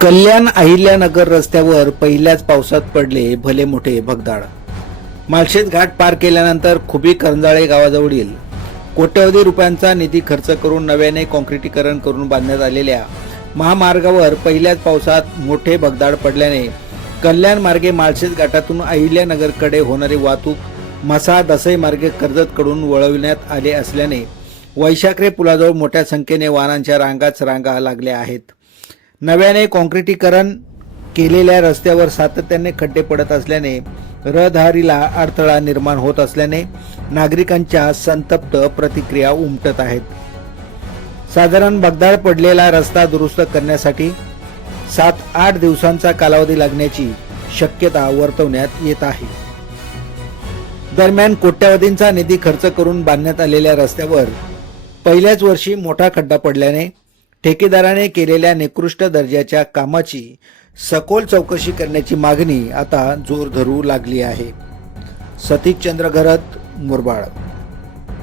कल्याण अहिल्यानगर रस्त्यावर पहिल्याच पावसात पडले भले मोठे भगदाड. माळशेज घाट पार केल्यानंतर खुबी करंजाळे गावाजवळील कोट्यवधी रुपयांचा निधी खर्च करून नव्याने कॉन्क्रिटीकरण करून बांधण्यात आलेल्या महामार्गावर पहिल्याच पावसात मोठे भगदाड पडल्याने कल्याण मार्गे माळशेज घाटातून अहिल्यानगरकडे होणारी वाहतूक म्हसा दसई मार्गे कर्जतकडून वळविण्यात आले असल्याने वैशाखरे पुलाजवळ मोठ्या संख्येने वाहनांच्या रांगाच रांगा लागल्या आहेत. नव्याने कॉन्क्रिटीकरण केलेल्या रस्त्यावर सातत्याने खड्डे पडत असल्याने रहदारीला अडथळा निर्माण होत असल्याने नागरिकांच्या संतप्त प्रतिक्रिया उमटत आहेत. साधारण भगदाड पडलेला रस्ता दुरुस्त करण्यासाठी 7-8 दिवसांचा कालावधी लागण्याची शक्यता वर्तवण्यात येत आहे. दरम्यान कोट्यवधींचा निधी खर्च करून बांधण्यात आलेल्या रस्त्यावर पहिल्याच वर्षी मोठा खड्डा पडल्याने ठेकेदाराने केलेल्या निकृष्ट दर्जाच्या कामाची सखोल चौकशी करण्याची मागणी आता जोर धरू लागली आहे. सतीश चंद्र घरत, मुरबाड.